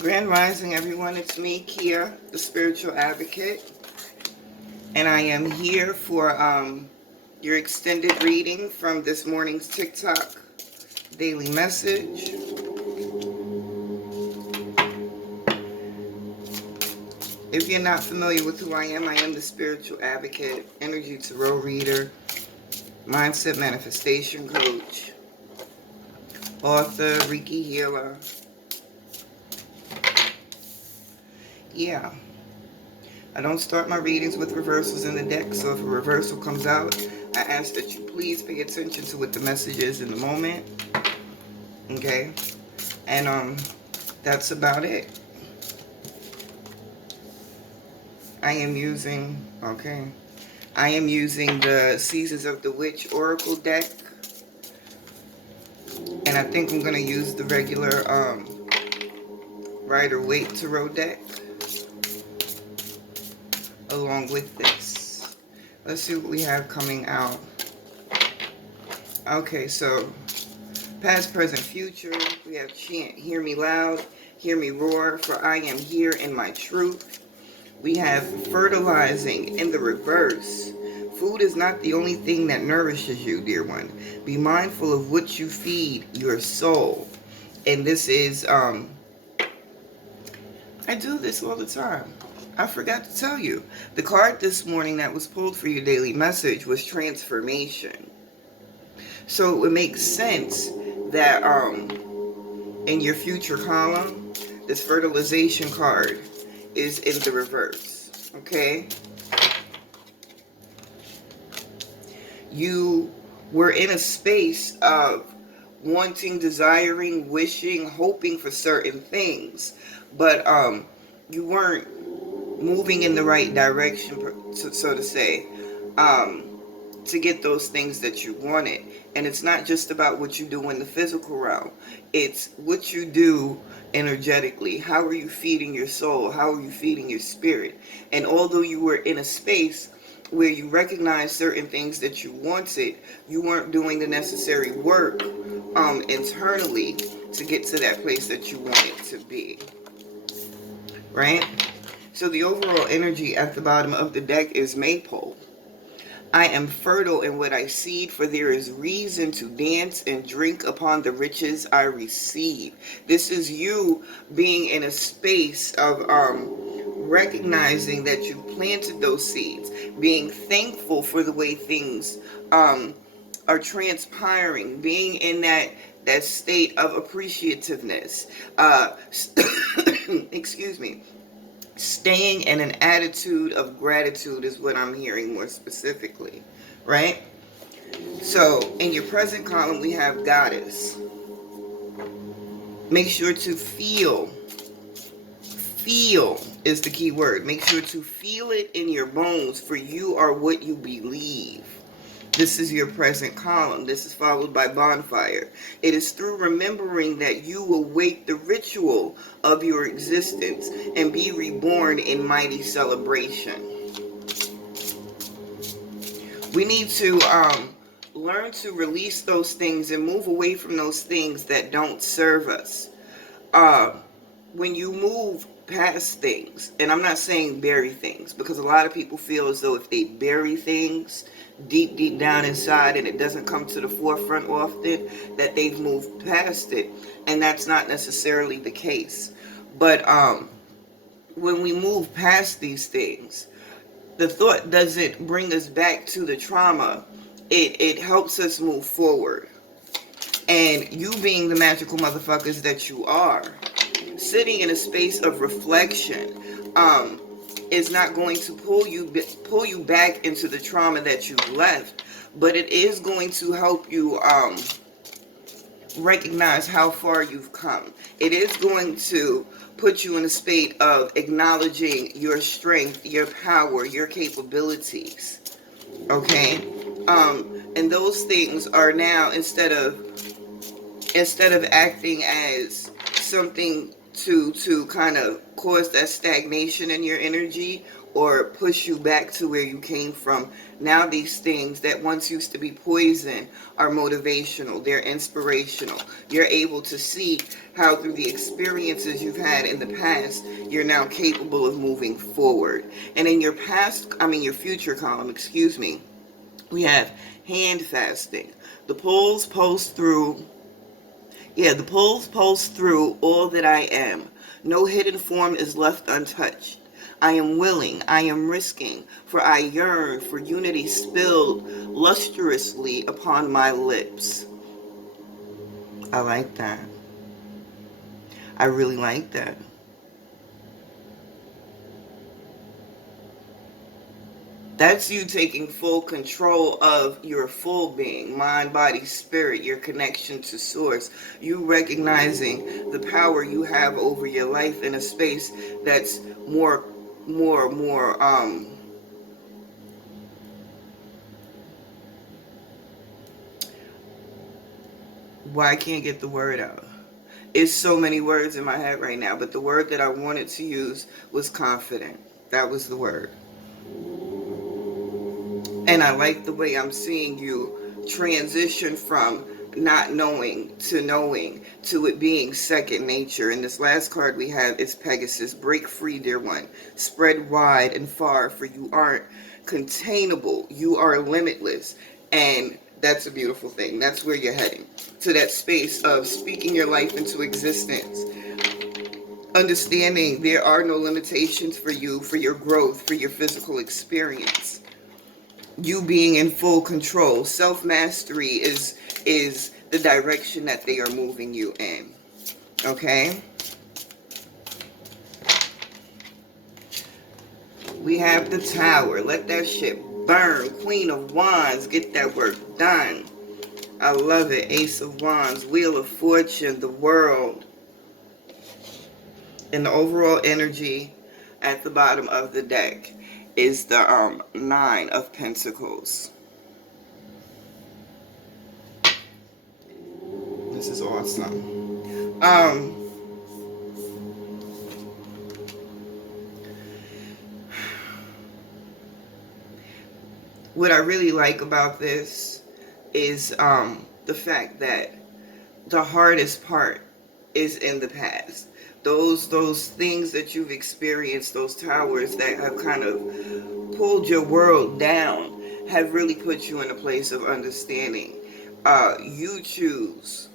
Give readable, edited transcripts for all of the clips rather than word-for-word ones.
Grand Rising, everyone. It's me, Kia, the Spiritual Advocate, and I am here for your extended reading from this morning's TikTok daily message. If you're not familiar with who I am the Spiritual Advocate, Energy Tarot Reader, Mindset Manifestation Coach, author, Reiki Healer. Yeah. I don't start my readings with reversals in the deck, so if a reversal comes out, I ask that you please pay attention to what the message is in the moment. Okay? And that's about it. I am using the Seasons of the Witch Oracle deck. And I think I'm going to use the regular Rider-Waite Tarot deck along with this. Let's see what we have coming out. Okay, so past, present, future. We have chant, hear me loud, hear me roar, for I am here in my truth. We have fertilizing in the reverse. Food is not the only thing that nourishes you, dear one. Be mindful of what you feed your soul. And this is, I do this all the time. I forgot to tell you. The card this morning that was pulled for your daily message was transformation. So it would make sense that in your future column, this fertilization card is in the reverse. Okay? You were in a space of wanting, desiring, wishing, hoping for certain things, but you weren't moving in the right direction, so to say, to get those things that you wanted. And it's not just about what you do in the physical realm. It's what you do energetically. How are you feeding your soul? How are you feeding your spirit? And although you were in a space where you recognized certain things that you wanted, you weren't doing the necessary work internally to get to that place that you wanted to be. Right? So the overall energy at the bottom of the deck is Maypole. I am fertile in what I seed, for there is reason to dance and drink upon the riches I receive. This is you being in a space of recognizing that you planted those seeds, being thankful for the way things are transpiring, being in that state of appreciativeness. Excuse me. Staying in an attitude of gratitude is what I'm hearing more specifically, right? So in your present column, we have Goddess. Make sure to feel. Feel is the key word. Make sure to feel it in your bones, for you are what you believe. This is your present column. This is followed by Bonfire. It is through remembering that you will wake the ritual of your existence and be reborn in mighty celebration. We need to learn to release those things and move away from those things that don't serve us. When you move past things, and I'm not saying bury things, because a lot of people feel as though if they bury things deep down inside and it doesn't come to the forefront often, that they've moved past it, and that's not necessarily the case. But when we move past these things, the thought doesn't bring us back to the trauma. It helps us move forward. And you being the magical motherfuckers that you are, sitting in a space of reflection is not going to pull you back into the trauma that you left, but it is going to help you recognize how far you've come. It is going to put you in a state of acknowledging your strength, your power, your capabilities. Okay? And those things are now, instead of acting as something to kind of cause that stagnation in your energy or push you back to where you came from. Now these things that once used to be poison are motivational, they're inspirational. You're able to see how through the experiences you've had in the past, you're now capable of moving forward. And in your your future column, excuse me, we have hand fasting. The poles post through the poles pulse through all that I am. No hidden form is left untouched. I am willing, I am risking, for I yearn for unity spilled lustrously upon my lips. I like that. I really like that. That's you taking full control of your full being, mind, body, spirit, your connection to source. You recognizing the power you have over your life in a space that's more, why I can't get the word out. It's so many words in my head right now, but the word that I wanted to use was confident. That was the word. And I like the way I'm seeing you transition from not knowing to it being second nature. And this last card we have is Pegasus. Break free, dear one. Spread wide and far, for you aren't containable. You are limitless. And that's a beautiful thing. That's where you're heading. To that space of speaking your life into existence. Understanding there are no limitations for you, for your growth, for your physical experience. You being in full control. Self-mastery is the direction that they are moving you in. Okay? We have the Tower. Let that shit burn. Queen of Wands. Get that work done. I love it. Ace of Wands. Wheel of Fortune. The World. And the overall energy at the bottom of the deck is the Nine of Pentacles. This is awesome. What I really like about this is the fact that the hardest part is in the past. Those things that you've experienced, those towers that have kind of pulled your world down, have really put you in a place of understanding. You choose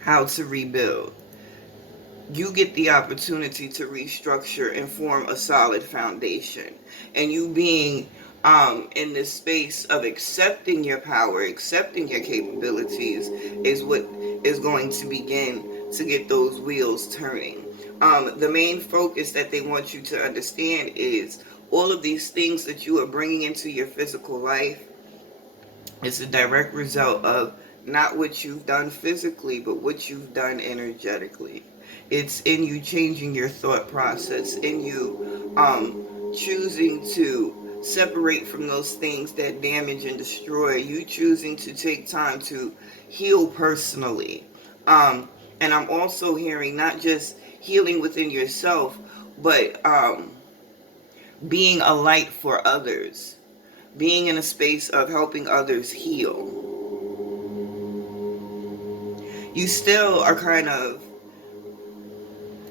how to rebuild. You get the opportunity to restructure and form a solid foundation. And you being in this space of accepting your power, accepting your capabilities, is what is going to begin to get those wheels turning. The main focus that they want you to understand is all of these things that you are bringing into your physical life is a direct result of not what you've done physically, but what you've done energetically. It's in you changing your thought process, in you choosing to separate from those things that damage and destroy, you choosing to take time to heal personally. And I'm also hearing not just healing within yourself, but being a light for others, being in a space of helping others heal. You still are kind of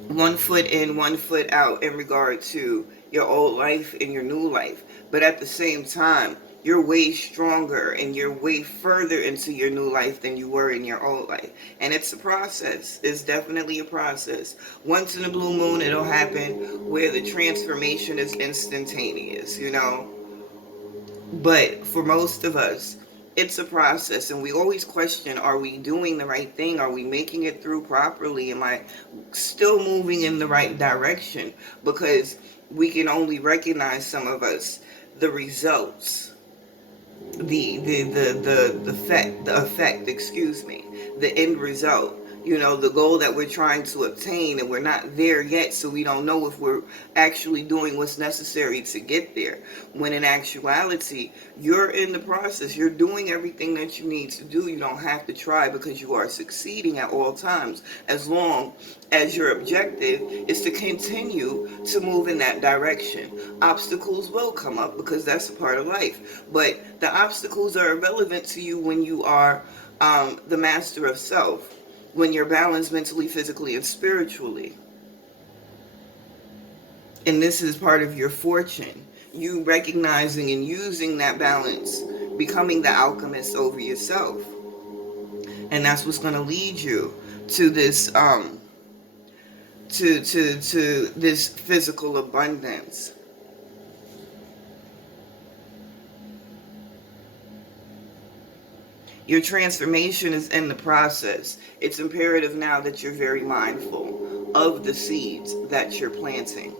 one foot in, one foot out in regard to your old life and your new life. But at the same time, you're way stronger and you're way further into your new life than you were in your old life. And it's a process. It's definitely a process. Once in a blue moon, it'll happen where the transformation is instantaneous, you know. But for most of us, it's a process, and we always question, are we doing the right thing? Are we making it through properly? Am I still moving in the right direction? Because we can only recognize, some of us, the results, the effect, excuse me, the end result. The goal that we're trying to obtain, and we're not there yet, so we don't know if we're actually doing what's necessary to get there. When in actuality, you're in the process, you're doing everything that you need to do. You don't have to try, because you are succeeding at all times, as long as your objective is to continue to move in that direction. Obstacles will come up, because that's a part of life, but the obstacles are irrelevant to you when you are the master of self, when you're balanced mentally, physically, and spiritually. And this is part of your fortune. You recognizing and using that balance, becoming the alchemist over yourself. And that's what's going to lead you to this to this physical abundance. Your transformation is in the process. It's imperative now that you're very mindful of the seeds that you're planting.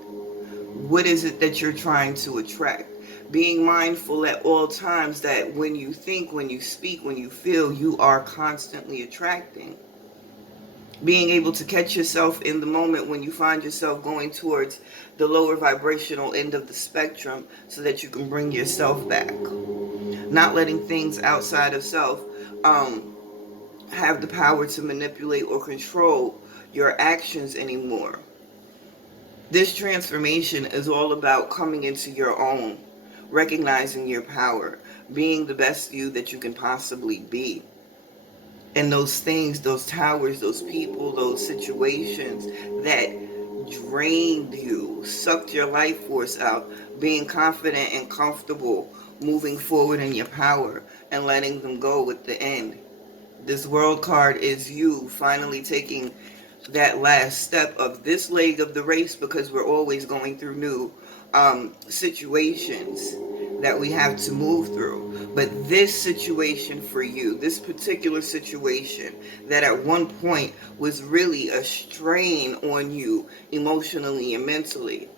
What is it that you're trying to attract? Being mindful at all times that when you think, when you speak, when you feel, you are constantly attracting. Being able to catch yourself in the moment when you find yourself going towards the lower vibrational end of the spectrum, so that you can bring yourself back. Not letting things outside of self have the power to manipulate or control your actions anymore. This transformation is all about coming into your own, recognizing your power, being the best you that you can possibly be. And those things, those towers, those people, those situations that drained you, sucked your life force out, being confident and comfortable, moving forward in your power and letting them go with the end. This world card is you finally taking that last step of this leg of the race, because we're always going through new situations that we have to move through. But this situation for you, this particular situation that at one point was really a strain on you emotionally and mentally,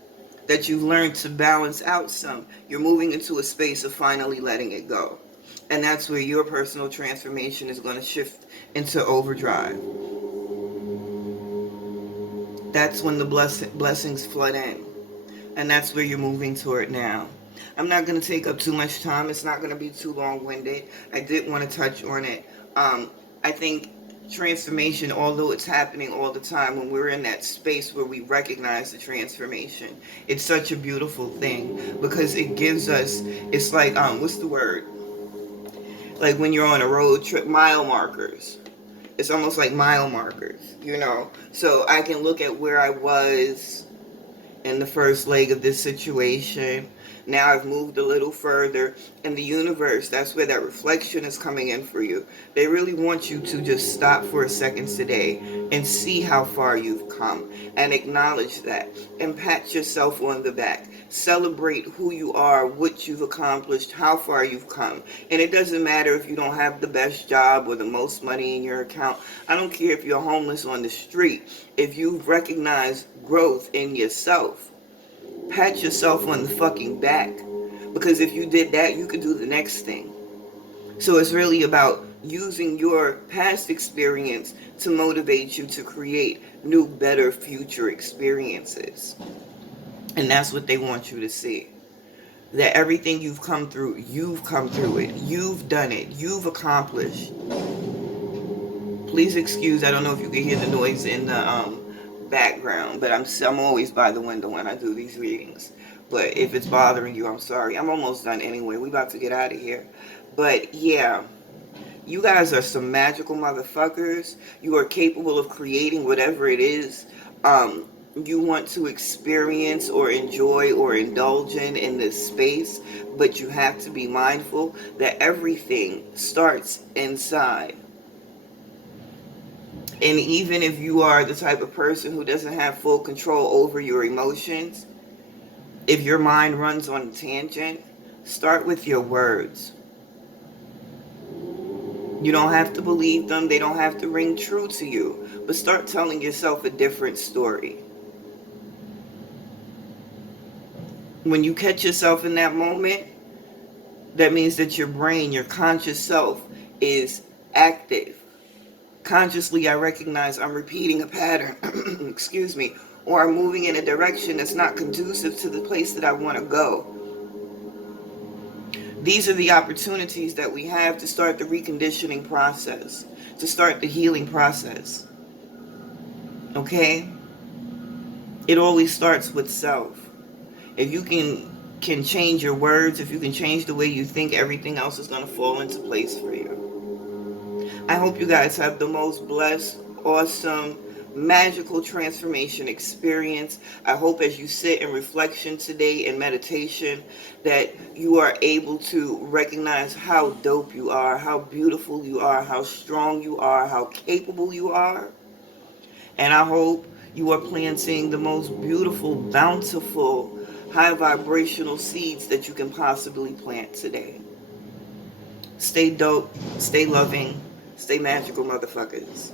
that you've learned to balance out some, you're moving into a space of finally letting it go. And that's where your personal transformation is going to shift into overdrive. That's when the blessings flood in. And that's where you're moving toward now. I'm not going to take up too much time. It's not going to be too long-winded. I did want to touch on it. I think transformation, although it's happening all the time, when we're in that space where we recognize the transformation, it's such a beautiful thing, because it gives us, it's like, what's the word? Like when you're on a road trip, mile markers. It's almost like mile markers. So I can look at where I was in the first leg of this situation. Now I've moved a little further in the universe. That's where that reflection is coming in for you. They really want you to just stop for a second today and see how far you've come, and acknowledge that, and pat yourself on the back. Celebrate who you are, what you've accomplished, how far you've come. And it doesn't matter if you don't have the best job or the most money in your account. I don't care if you're homeless on the street. If you've recognized growth in yourself, pat yourself on the fucking back. Because if you did that, you could do the next thing. So it's really about using your past experience to motivate you to create new, better future experiences. And that's what they want you to see. That everything you've come through it. You've done it. You've accomplished. Please excuse, I don't know if you can hear the noise in the background, but I'm always by the window when I do these readings. But if it's bothering you, I'm sorry. I'm almost done anyway. We about to get out of here. But yeah, you guys are some magical motherfuckers. You are capable of creating whatever it is you want to experience or enjoy or indulge in this space. But you have to be mindful that everything starts inside. And even if you are the type of person who doesn't have full control over your emotions, if your mind runs on a tangent, start with your words. You don't have to believe them. They don't have to ring true to you. But start telling yourself a different story. When you catch yourself in that moment, that means that your brain, your conscious self, is active. Consciously, I recognize I'm repeating a pattern, excuse me, or I'm moving in a direction that's not conducive to the place that I want to go. These are the opportunities that we have to start the reconditioning process, to start the healing process. Okay? It always starts with self. If you can change your words, if you can change the way you think, everything else is going to fall into place for you. I hope you guys have the most blessed, awesome, magical transformation experience. I hope as you sit in reflection today in meditation that you are able to recognize how dope you are, how beautiful you are, how strong you are, how capable you are. And I hope you are planting the most beautiful, bountiful, high vibrational seeds that you can possibly plant today. Stay dope, stay loving, stay magical, motherfuckers.